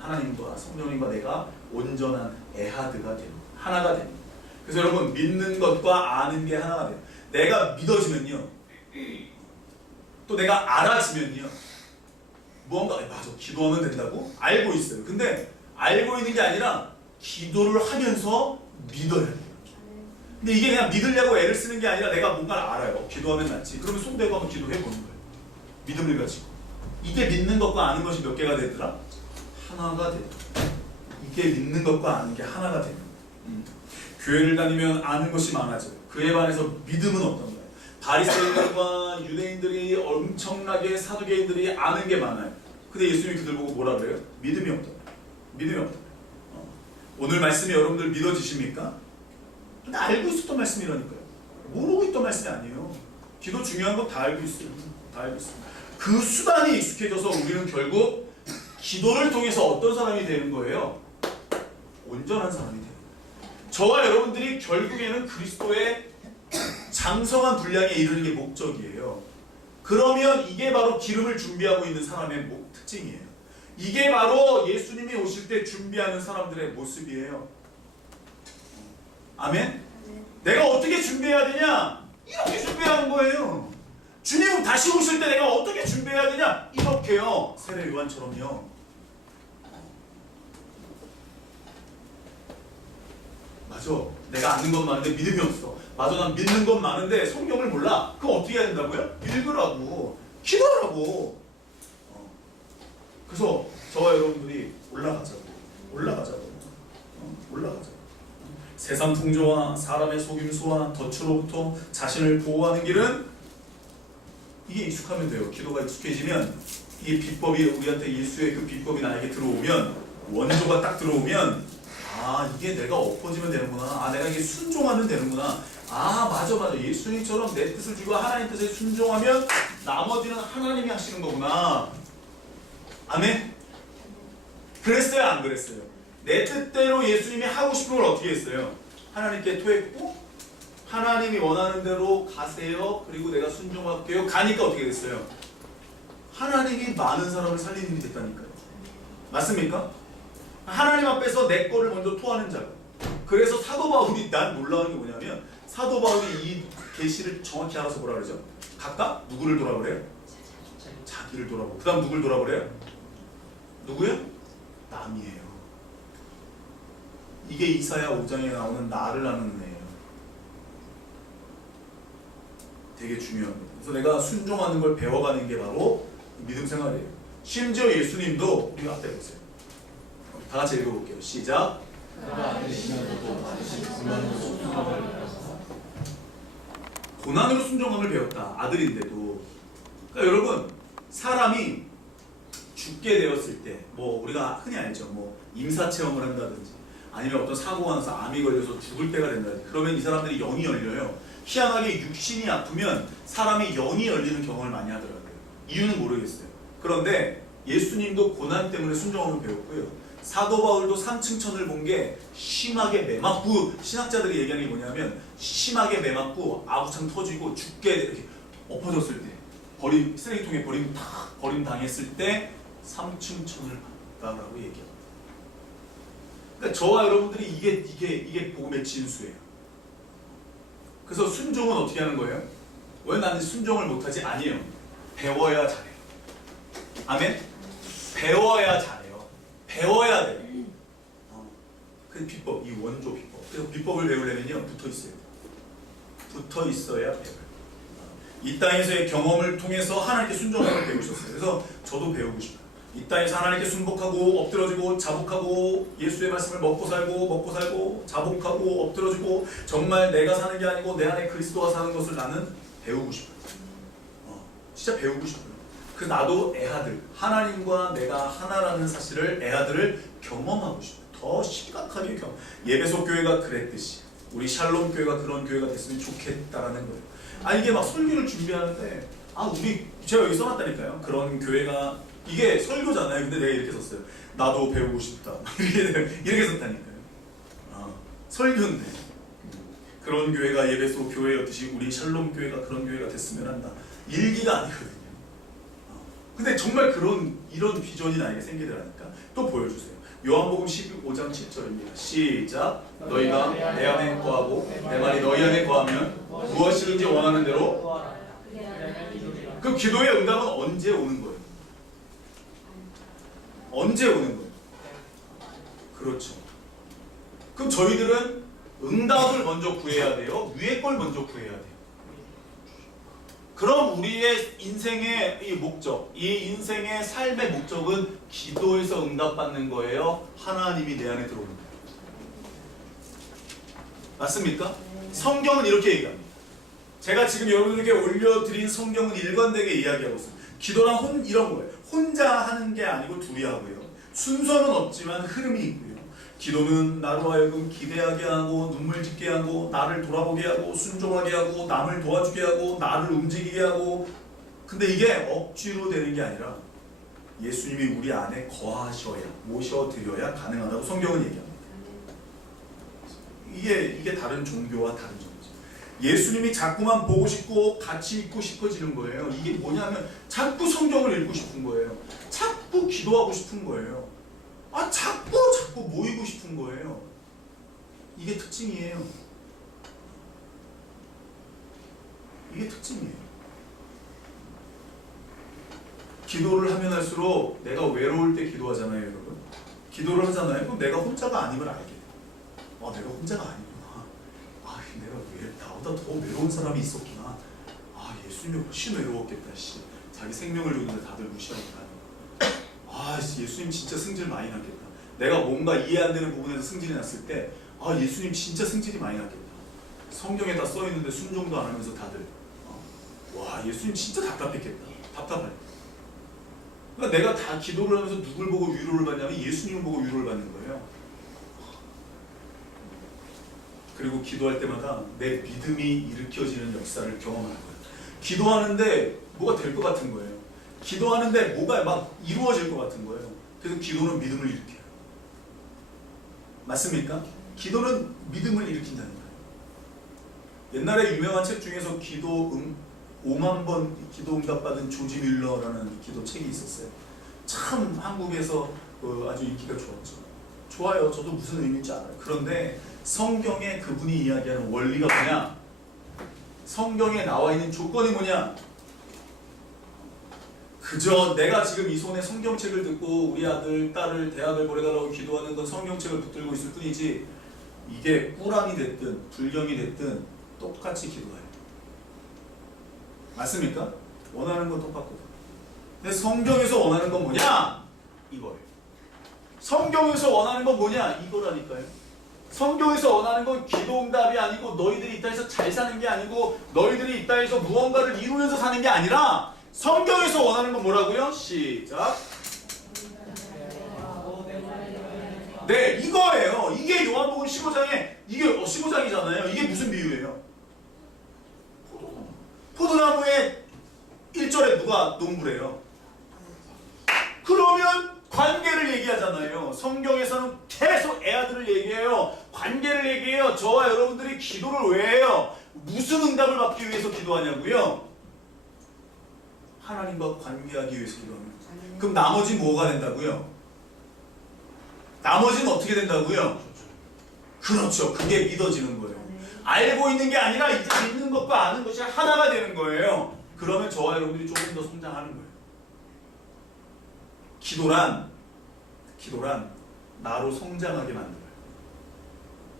하나님과 성령님과 내가 온전한 애아드가 됩니다. 하나가 됩니다. 그래서 여러분 믿는 것과 아는 게 하나가 돼요. 내가 믿어지면요. 또 내가 알아지면요. 무언가 맞아 기도하면 된다고 알고 있어요. 근데 알고 있는 게 아니라 기도를 하면서 믿어야 돼요. 근데 이게 그냥 믿으려고 애를 쓰는 게 아니라 내가 뭔가를 알아요. 기도하면 낫지. 그러면 손 대고 한번 기도해 보는 거예요. 믿음을 가지고. 이게 믿는 것과 아는 것이 몇 개가 되더라? 하나가 돼요. 이게 믿는 것과 아는 게 하나가 돼요. 교회를 다니면 아는 것이 많아져요. 그에 반해서 믿음은 어떤 거예요? 바리새인들과 유대인들이 엄청나게 사두개인들이 아는 게 많아요. 근데 예수님이 그들 보고 뭐라 그래요? 믿음이 없다. 믿음이 없다. 오늘 말씀이 여러분들 믿어지십니까? 근데 알고 있었던 말씀이라니까요. 모르고 있던 말씀이 아니에요. 기도 중요한 거 다 알고 있어요. 다 알고 있어요. 그 수단이 익숙해져서 우리는 결국 기도를 통해서 어떤 사람이 되는 거예요? 온전한 사람이 되는 거예요. 저와 여러분들이 결국에는 그리스도의 장성한 분량에 이르는 게 목적이에요. 그러면 이게 바로 기름을 준비하고 있는 사람의 특징이에요. 이게 바로 예수님이 오실 때 준비하는 사람들의 모습이에요. 아멘? 내가 어떻게 준비해야 되냐? 이렇게 준비하는 거예요. 주님 다시 오실 때 내가 어떻게 준비해야 되냐? 이렇게요. 세례 요한처럼요. 맞아. 내가 아는 건 많은데 믿음이 없어. 맞아, 난 믿는 건 많은데 성경을 몰라. 그럼 어떻게 해야 된다고요? 읽으라고, 기도하라고. 그래서 저와 여러분들이 올라가자고. 세상 풍조와 사람의 속임수와 덫으로부터 자신을 보호하는 길은, 이게 익숙하면 돼요. 기도가 익숙해지면 이 비법이 우리한테, 예수의 그 비법이 나에게 들어오면, 원조가 딱 들어오면, 아, 이게 내가 엎어지면 되는구나. 아, 내가 이게 순종하면 되는구나. 아, 맞아. 예수님처럼 내 뜻을 주고 하나님 뜻에 순종하면 나머지는 하나님이 하시는 거구나. 아멘? 그랬어요, 안 그랬어요? 내 뜻대로 예수님이 하고 싶은 걸 어떻게 했어요? 하나님께 토했고, 하나님이 원하는 대로 가세요. 그리고 내가 순종할게요. 가니까 어떻게 됐어요? 하나님이 많은 사람을 살리는 일이 됐다니까요. 맞습니까? 하나님 앞에서 내 거를 먼저 토하는 자가. 그래서 사도 바울이, 난 놀라운 게 뭐냐면, 사도 바울이 이 계시를 정확히 알아서 뭐라 그러죠? 각각 누구를 돌아보래요? 자기를 돌아보고, 그 다음 누구를 돌아보래요? 누구요? 남이에요. 이게 이사야 5장에 나오는 나를 아는 은혜예요. 되게 중요합니다. 그래서 내가 순종하는 걸 배워가는 게 바로 믿음 생활이에요. 심지어 예수님도, 우리 앞에 보세요. 다 같이 읽어볼게요. 시작. 고난으로 순종함을 배웠다. 아들인데도. 그러니까 여러분, 사람이 죽게 되었을 때, 뭐 우리가 흔히 알죠. 뭐 임사체험을 한다든지, 아니면 어떤 사고가 나서 암이 걸려서 죽을 때가 된다든지, 그러면 이 사람들이 영이 열려요. 희한하게 육신이 아프면 사람이 영이 열리는 경험을 많이 하더라고요. 이유는 모르겠어요. 그런데 예수님도 고난 때문에 순종함을 배웠고요. 사도 바울도 산층천을 본 게 심하게 매맞고, 신학자들이 얘기하는 게 뭐냐면, 심하게 매맞고 아구창 터지고 죽게 이렇게 엎어졌을 때, 쓰레기통에 버림당했을 때 삼층천을 봤다라고 얘기합니다. 그러니까 저와 여러분들이 이게 복음의 진수예요. 그래서 순종은 어떻게 하는 거예요? 왜 나는 순종을 못하지? 아니에요. 배워야 잘해요. 아멘? 배워야 잘해요. 배워야 돼요. 그 비법, 이 원조 비법. 그래서 비법을 배우려면요, 붙어 있어야 배워요. 이 땅에서의 경험을 통해서 하나님께 순종함을 배우셨어요. 그래서 저도 배우고 싶어요. 이 땅에서 하나님께 순복하고 엎드러지고 자복하고, 예수의 말씀을 먹고 살고 자복하고 엎드러지고, 정말 내가 사는 게 아니고 내 안에 그리스도가 사는 것을 나는 배우고 싶어요. 진짜 배우고 싶어요. 그 나도 애아들, 하나님과 내가 하나라는 사실을, 애아들을 경험하고 싶어요. 더 심각하게 예배소 교회가 그랬듯이 우리 샬롬 교회가 그런 교회가 됐으면 좋겠다라는 거예요. 이게 막 설교를 준비하는데, 제가 여기 써놨다니까요. 그런 교회가, 이게 설교잖아요. 근데 내가 이렇게 썼어요. 나도 배우고 싶다. 이렇게 썼다니까요. 설교인데. 그런 교회가 예배소 교회였듯이 우리 샬롬 교회가 그런 교회가 됐으면 한다. 일기가 아니거든요. 근데 정말 이런 비전이 나에게 생기더라니까. 또 보여주세요. 요한복음 15장 7절입니다. 시작. 너희가 내 안에 거하고 내 말이 너희 안에 거하면 무엇이든지 원하는 대로. 그 기도의 응답은 언제 오는 거예요? 언제 오는 거예요? 그렇죠. 그럼 저희들은 응답을 먼저 구해야 돼요? 위의 걸 먼저 구해야 돼요? 그럼 우리의 인생의 이 목적, 이 인생의 삶의 목적은 기도에서 응답받는 거예요? 하나님이 내 안에 들어오는 거예요? 맞습니까? 성경은 이렇게 얘기합니다. 제가 지금 여러분에게 올려드린 성경은 일관되게 이야기하고 있습니다. 기도란 이런 거예요. 혼자 하는 게 아니고 둘이 하고요. 순서는 없지만 흐름이 있고요. 기도는 나로 하여금 기대하게 하고, 눈물 짓게 하고, 나를 돌아보게 하고, 순종하게 하고, 남을 도와주게 하고, 나를 움직이게 하고. 근데 이게 억지로 되는 게 아니라 예수님이 우리 안에 거하셔야, 모셔드려야 가능하다고 성경은 얘기합니다. 이게 다른 종교와 다른 점이죠. 예수님이 자꾸만 보고 싶고 같이 있고 싶어지는 거예요. 이게 뭐냐면 자꾸 성경을 읽고 싶은 거예요. 자꾸 기도하고 싶은 거예요. 자꾸 모이고 싶은 거예요. 이게 특징이에요. 이게 특징이에요. 기도를 하면 할수록 내가 외로울 때 기도하잖아요, 여러분. 기도를 하잖아요. 그럼 내가 혼자가 아님을 알게 돼요. 내가 혼자가 아니구나. 나보다 더 외로운 사람이 있었구나. 아, 예수님이 훨씬 외로웠겠다. 씨. 자기 생명을 주는데 다들 무시하니까. 아, 예수님 진짜 승질 많이 났겠다. 내가 뭔가 이해 안 되는 부분에서 승질이 났을 때, 아, 예수님 진짜 승질이 많이 났겠다. 성경에 다 써 있는데 순종도 안 하면서 다들, 와, 예수님 진짜 답답했겠다. 답답할. 그러니까 내가 다 기도를 하면서 누굴 보고 위로를 받냐면 예수님을 보고 위로를 받는 거예요. 그리고 기도할 때마다 내 믿음이 일으켜지는 역사를 경험하는 거예요. 기도하는데 뭐가 될 것 같은 거예요. 기도하는데 뭐가 막 이루어질 것 같은 거예요. 그래서 기도는 믿음을 일으켜요. 맞습니까? 기도는 믿음을 일으킨다는 거예요. 옛날에 유명한 책 중에서 5만 번 기도 응답 받은 조지 뮬러라는 기도 책이 있었어요. 참 한국에서 아주 인기가 좋았죠. 좋아요. 저도 무슨 의미인지 알아요. 그런데 성경에 그분이 이야기하는 원리가 뭐냐? 성경에 나와 있는 조건이 뭐냐? 그저 내가 지금 이 손에 성경책을 듣고 우리 아들, 딸을 대학을 보내달라고 기도하는 건 성경책을 붙들고 있을 뿐이지, 이게 꾸란이 됐든 불경이 됐든 똑같이 기도해요. 맞습니까? 원하는 건 똑같거든. 근데 성경에서 원하는 건 뭐냐? 이거예요. 성경에서 원하는 건 뭐냐? 이거라니까요. 성경에서 원하는 건 기도응답이 아니고 너희들이 이 땅에서 잘 사는 게 아니고 너희들이 이 땅에서 무언가를 이루면서 사는 게 아니라 성경에서 원하는 건 뭐라고요? 시작. 네, 이거예요. 이게 요한복음 15장에, 이게 15장이잖아요. 이게 무슨 비유예요? 포도나무에 1절에 누가 농부래요? 그러면 관계를 얘기하잖아요. 성경에서는 계속 애아들을 얘기해요. 관계를 얘기해요. 저와 여러분들이 기도를 왜 해요? 무슨 응답을 받기 위해서 기도하냐고요? 하나님과 관계하기 위해서 기도합니다. 그럼 나머지 뭐가 된다고요? 나머지는 어떻게 된다고요? 그렇죠. 그게 믿어지는 거예요. 알고 있는 게 아니라 이제 믿는 것과 아는 것이 하나가 되는 거예요. 그러면 저와 여러분들이 조금 더 성장하는 거예요. 기도란 나로 성장하게 만들어요.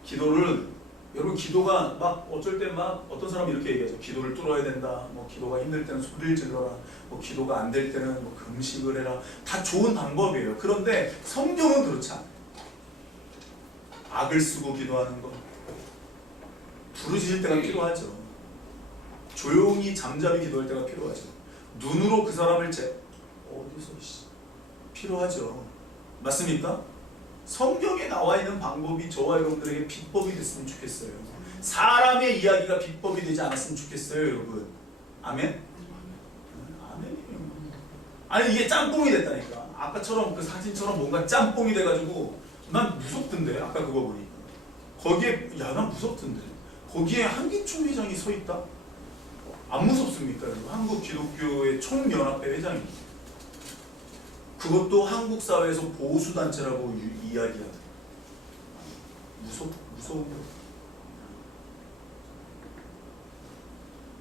기도를, 여러분, 기도가 막 어쩔 때 막 어떤 사람이 이렇게 얘기하죠. 기도를 뚫어야 된다. 뭐 기도가 힘들 때는 소리를 질러라. 뭐 기도가 안 될 때는 뭐 금식을 해라. 다 좋은 방법이에요. 그런데 성경은 그렇지 않아요. 악을 쓰고 기도하는 거, 부르짖을 때가 필요하죠. 조용히 잠잠히 기도할 때가 필요하죠. 눈으로 그 사람을 어디서 필요하죠. 맞습니까? 성경에 나와 있는 방법이 저와 여러분들에게 비법이 됐으면 좋겠어요. 사람의 이야기가 비법이 되지 않았으면 좋겠어요, 여러분. 아멘? 아멘이에요. 아니, 이게 짬뽕이 됐다니까. 아까처럼 그 사진처럼 뭔가 짬뽕이 돼가지고 난 무섭던데, 아까 그거 보니까. 거기에, 야, 난 무섭던데. 거기에 한기총 회장이 서 있다? 안 무섭습니까? 한국 기독교의 총연합회 회장입니다. 그것도 한국 사회에서 보수단체라고 이야기하는. 무서운 거.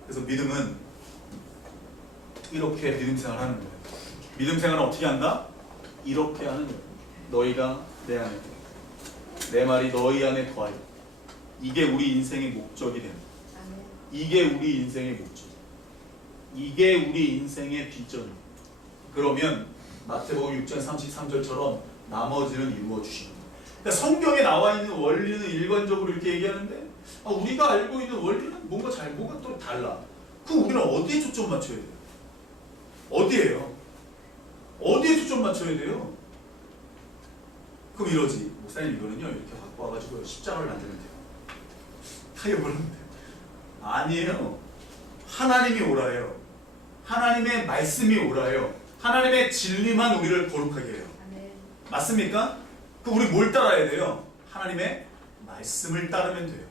그래서 믿음은 이렇게 믿음 생활하는 거예요. 믿음 생활은 어떻게 한다? 이렇게 하는 거예요. 너희가 내 안에, 내 말이 너희 안에 더하여. 이게 우리 인생의 목적이 됩니다. 이게 우리 인생의 목적. 이게 우리 인생의 비전입니다. 그러면 마태복음 6장 33절처럼 나머지는 이루어 주십니다. 그러니까 성경에 나와 있는 원리는 일관적으로 이렇게 얘기하는데, 우리가 알고 있는 원리는 뭔가 뭐가 또 달라. 그럼 우리는 어디에 초점 맞춰야 돼요? 어디에요? 어디에 초점 맞춰야 돼요? 그럼 이러지. 목사님, 이거는요, 이렇게 갖고 와가지고 십자가를 만들면 돼요. 타협을 하면 돼요. 아니에요. 하나님이 오라요. 하나님의 말씀이 오라요. 하나님의 진리만 우리를 거룩하게 해요. 맞습니까? 그럼 우리 뭘 따라야 돼요? 하나님의 말씀을 따르면 돼요.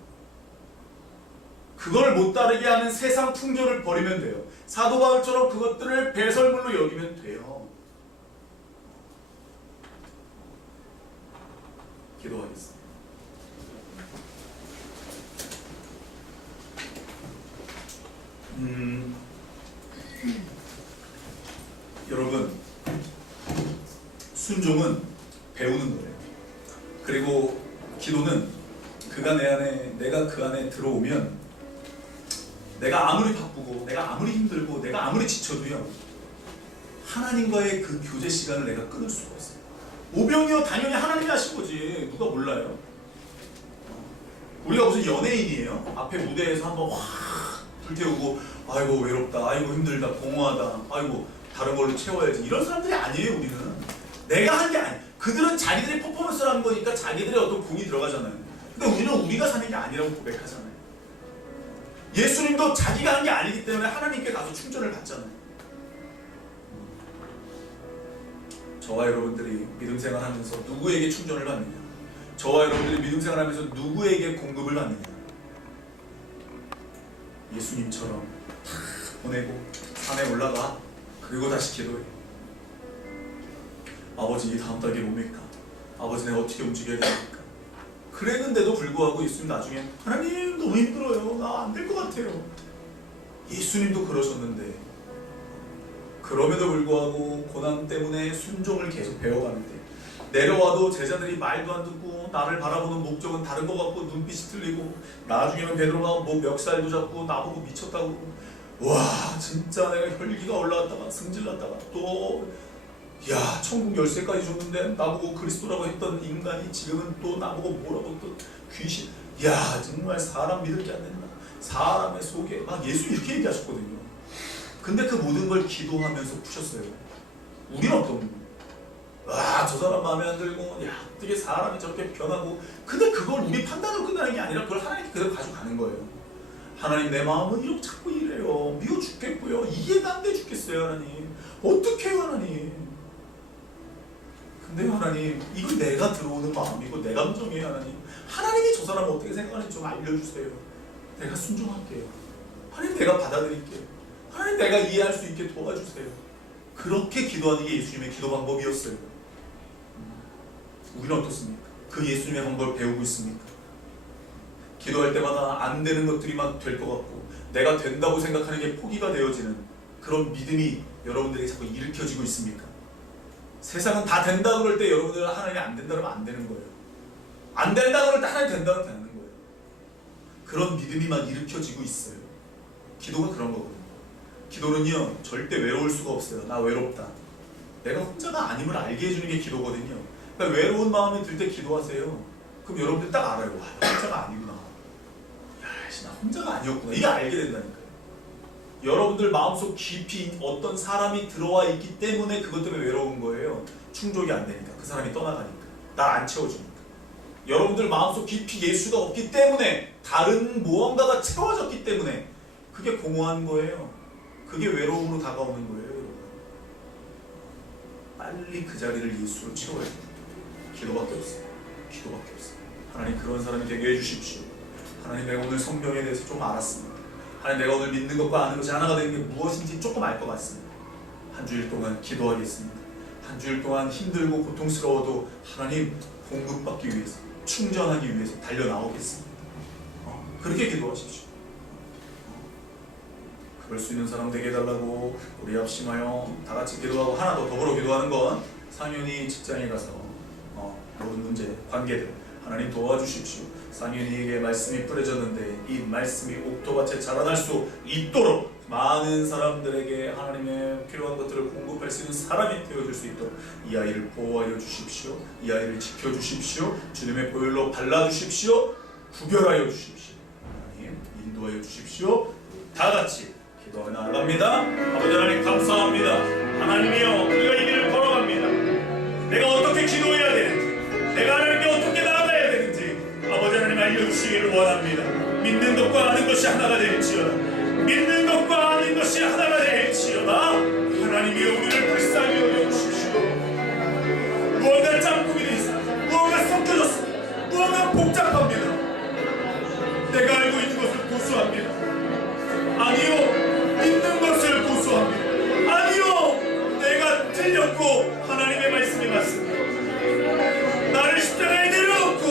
그걸 못 따르게 하는 세상 풍조를 버리면 돼요. 사도 바울처럼 그것들을 배설물로 여기면 돼요. 기도하겠습니다. 여러분, 순종은 배우는 거예요. 그리고 기도는 그가 내 안에, 내가 그 안에 들어오면 내가 아무리 바쁘고 내가 아무리 힘들고 내가 아무리 지쳐도요, 하나님과의 그 교제 시간을 내가 끊을 수가 없어요. 오병이어 당연히 하나님이 하신 거지. 누가 몰라요? 우리가 무슨 연예인이에요? 앞에 무대에서 한번 확 불태우고 아이고 외롭다, 아이고 힘들다, 공허하다, 아이고 다른 걸로 채워야지, 이런 사람들이 아니에요. 우리는 내가 한 게 아니에요. 그들은 자기들이 퍼포먼스를 하는 거니까 자기들의 어떤 공이 들어가잖아요. 근데 우리는 우리가 사는 게 아니라고 고백하잖아요. 예수님도 자기가 한 게 아니기 때문에 하나님께 가서 충전을 받잖아요. 저와 여러분들이 믿음 생활하면서 누구에게 충전을 받느냐? 저와 여러분들이 믿음 생활하면서 누구에게 공급을 받느냐? 예수님처럼 다 보내고 산에 올라가, 그리고 다시 기도해. 아버지, 이 다음 달에 뭡니까? 아버지, 내가 어떻게 움직여야 됩니까? 그랬는데도 불구하고 예수님 나중에 하나님 너무 힘들어요, 나 안 될 것 같아요. 예수님도 그러셨는데, 그럼에도 불구하고 고난 때문에 순종을 계속 배워가는데, 내려와도 제자들이 말도 안 듣고 나를 바라보는 목적은 다른 것 같고 눈빛이 틀리고, 나중에는 베드로가 뭐 멱살도 잡고 나보고 미쳤다고, 와 진짜 내가 혈기가 올라갔다가 승질났다가 또 야 천국 열쇠까지 줬는데 나보고 그리스도라고 했던 인간이 지금은 또 나보고 뭐라고 또 귀신, 야 정말 사람 믿을 게 안 된다, 사람의 속에 막 예수 이렇게 얘기하셨거든요. 근데 그 모든 걸 기도하면서 푸셨어요. 우리는 어떤, 와 저 사람 마음에 안 들고, 야 어떻게 사람이 저렇게 변하고, 근데 그걸 우리 판단으로 끝나는 게 아니라 그걸 하나님께 그대로 가져가는 거예요. 하나님, 내 마음은 이렇게 자꾸 이래요, 미워 죽겠고요, 이해가 안 돼 죽겠어요. 하나님 어떻게 해요 하나님? 근데 하나님, 이거 내가 들어오는 마음이고 내 감정이에요. 하나님, 하나님이 저 사람을 어떻게 생각하는지 좀 알려주세요. 내가 순종할게요. 하나님, 내가 받아들일게요. 하나님, 내가 이해할 수 있게 도와주세요. 그렇게 기도하는 게 예수님의 기도 방법이었어요. 우리는 어떻습니까? 그 예수님의 방법을 배우고 있습니까? 기도할 때마다 안 되는 것들이 막 될 것 같고, 내가 된다고 생각하는 게 포기가 되어지는 그런 믿음이 여러분들에게 자꾸 일으켜지고 있습니까? 세상은 다 된다 그럴 때 여러분들은 하나님이 안 된다 그러면 안 되는 거예요. 안 된다 그럴 때 하나님 된다 그러면 되는 거예요. 그런 믿음이 막 일으켜지고 있어요. 기도가 그런 거거든요. 기도는요, 절대 외로울 수가 없어요. 나 외롭다, 내가 혼자가 아님을 알게 해주는 게 기도거든요. 그러니까 외로운 마음이 들 때 기도하세요. 그럼 여러분들 딱 알아요. 와, 나 혼자가 아니구나. 야, 나 혼자가 아니었구나. 이게 알게 된다니까요. 여러분들 마음속 깊이 어떤 사람이 들어와 있기 때문에 그것 때문에 외로운 거예요. 충족이 안 되니까, 그 사람이 떠나가니까, 날 안 채워주니까. 여러분들 마음속 깊이 예수가 없기 때문에, 다른 무언가가 채워졌기 때문에 그게 공허한 거예요. 그게 외로움으로 다가오는 거예요. 여러분, 빨리 그 자리를 예수로 채워야 돼요. 기도밖에 없어요. 기도밖에 없어요. 하나님, 그런 사람이 되게 해주십시오. 하나님, 내가 오늘 성경에 대해서 좀 알았습니다. 하나님, 내가 오늘 믿는 것과 아는 것이 하나가 되는 게 무엇인지 조금 알 것 같습니다. 한 주일 동안 기도하겠습니다. 한 주일 동안 힘들고 고통스러워도 하나님 공급받기 위해서, 충전하기 위해서 달려나오겠습니다. 그렇게 기도하십시오. 그럴 수 있는 사람 되게 해달라고 우리 합심하여 다 같이 기도하고, 하나 더 더불어 기도하는 건 상윤이 직장에 가서 모든 문제, 관계들 하나님 도와주십시오. 상윤이에게 말씀이 뿌려졌는데 이 말씀이 옥토밭에 자라날 수 있도록 많은 사람들에게 하나님의 필요한 것들을 공급할 수 있는 사람이 되어줄 수 있도록 이 아이를 보호하여 주십시오. 이 아이를 지켜주십시오. 주님의 보혈로 발라주십시오. 구별하여 주십시오. 하나님, 인도하여 주십시오. 다 같이 기도하며 나아갑니다. 아버지 하나님, 감사합니다. 하나님이여, 우리가 이 길을 걸어갑니다. 내가 어떻게 기도해야 되는지, 내가 하나님께 어떻게 나아가야 되는지 아버지 하나님 알려주시기를 원합니다. 믿는 것과 아는 것이 하나가 될지어다. 믿는 것과 아는 것이 하나가 될지어다. 하나님이여, 우리를 불쌍히 여겨주십시오. 무언가 짬뽕이 되어 있습니다. 무언가 섞여졌습니다. 무언가 복잡합니다. 내가 알고 있는 것을 고수합니다. 아니요, 믿는 것을 고수합니다. 아니요, 내가 틀렸고 하나님의 말씀이 맞습니다. 나를 십자가에 내려놓고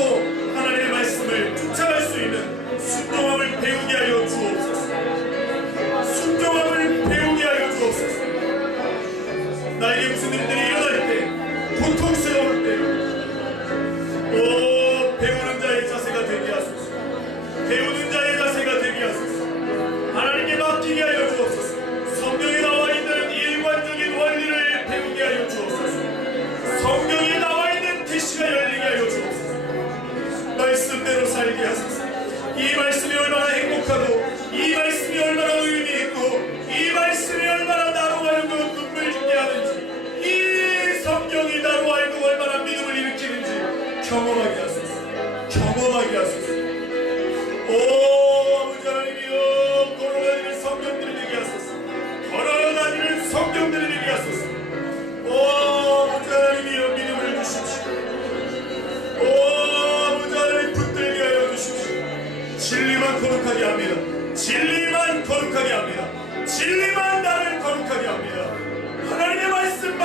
하나님의 말씀을 쫓아갈 수 있는 순종함을 배우게 하여 주옵소서. 순종함을 배우게 하여 주옵소서. 나에게 무슨 일들이 일어날 때, 고통스러울 때, 배우는 자의 자세가 되게 하소서. 배우는 자의 자세가 되게 하소서. 하나님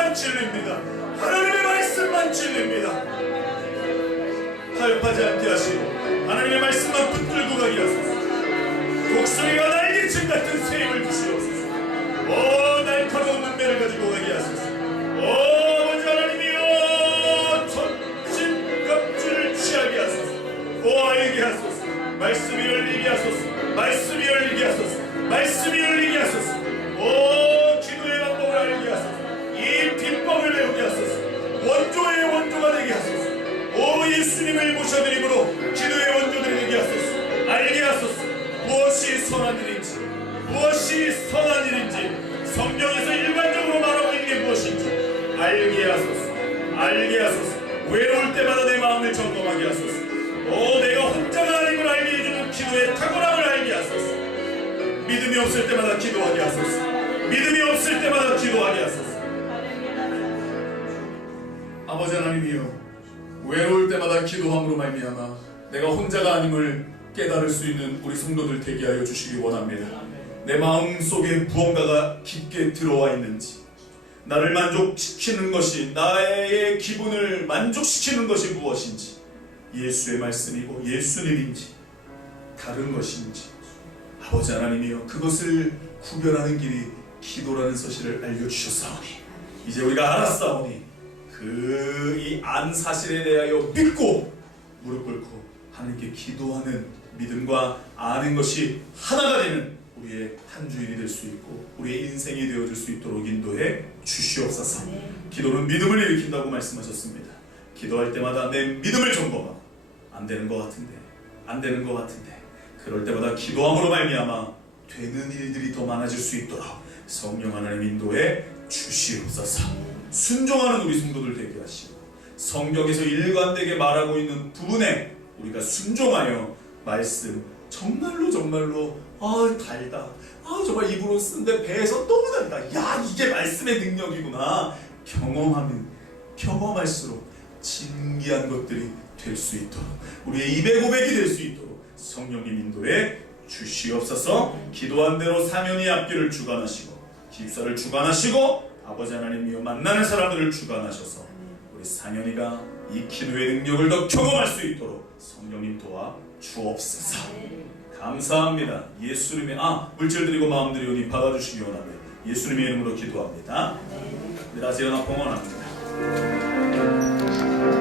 말씀만 진리입니다. 하나님의 말씀만 진리입니다. 타협하지 않게 하시고 하나님의 말씀만 붙들고 가게 하소서. 독수리가 날개침 같은 새 힘을 주시옵소서. 오 날카로운 눈매를 가지고 가게 하소서. 오 아버지 하나님이여 천진 갑주를 취하게 하소서. 보아하게 하소서. 말씀이 열리게 하소서. 말씀이 열리게 하소서. 말씀이 열리게 하소서. 오 기도의 방법을 알게 하소서. 이 비법을 배우게 하소서. 원조의 원조가 되게 하소서. 오 예수님을 모셔드림으로 기도의 원조들이 되게 하소서. 알게 하소서. 무엇이 선한 일인지, 무엇이 선한 일인지, 성경에서 일반적으로 말하고 있는 게 무엇인지 알게 하소서. 알게 하소서. 외로울 때마다 내 마음을 점검하게 하소서. 오 내가 혼자가 아님을 알게 해주는 기도의 탁월함을 알게 하소서. 믿음이 없을 때마다 기도하게 하소서. 믿음이 없을 때마다 기도하게 하소서. 아버지 하나님이여 외로울 때마다 기도함으로 말미암아 내가 혼자가 아님을 깨달을 수 있는 우리 성도들 되게 하여 주시기 원합니다. 내 마음속에 무언가가 깊게 들어와 있는지, 나를 만족시키는 것이, 나의 기분을 만족시키는 것이 무엇인지, 예수의 말씀이고 예수님인지 다른 것인지 아버지 하나님이여 그것을 구별하는 길이 기도라는 사실을 알려주셨사오니 이제 우리가 알았사오니 그 이 안 사실에 대하여 믿고 무릎 꿇고 하나님께 기도하는 믿음과 아는 것이 하나가 되는 우리의 한 주일이 될 수 있고 우리의 인생이 되어줄 수 있도록 인도해 주시옵소서. 기도는 믿음을 일으킨다고 말씀하셨습니다. 기도할 때마다 내 믿음을 점검하고 안 되는 것 같은데 그럴 때마다 기도함으로 말미암아 되는 일들이 더 많아질 수 있도록 성령 하나님 인도해 주시옵소서. 순종하는 우리 성도들 되게 하시고 성경에서 일관되게 말하고 있는 부분에 우리가 순종하여 말씀 정말로 달다. 정말 입으로 쓰는데 배에서 너무 달다. 야 이게 말씀의 능력이구나. 경험할수록 진귀한 것들이 될 수 있도록 우리의 입의 고백이 될 수 있도록 성령님 인도해 주시옵소서. 기도한 대로 사면이 앞길을 주관하시고 기숙사를 주관하시고 아버지 하나님이여 만나는 사람들을 주관하셔서 우리 상현이가 이 기도의 능력을 더 경험할 수 있도록 성령님 도와 주옵소서. 감사합니다. 예수님의 물질 드리고 마음 드리오니 받아주시기 원합니다. 예수님의 이름으로 기도합니다. 우리 다시 연합 공헌합니다.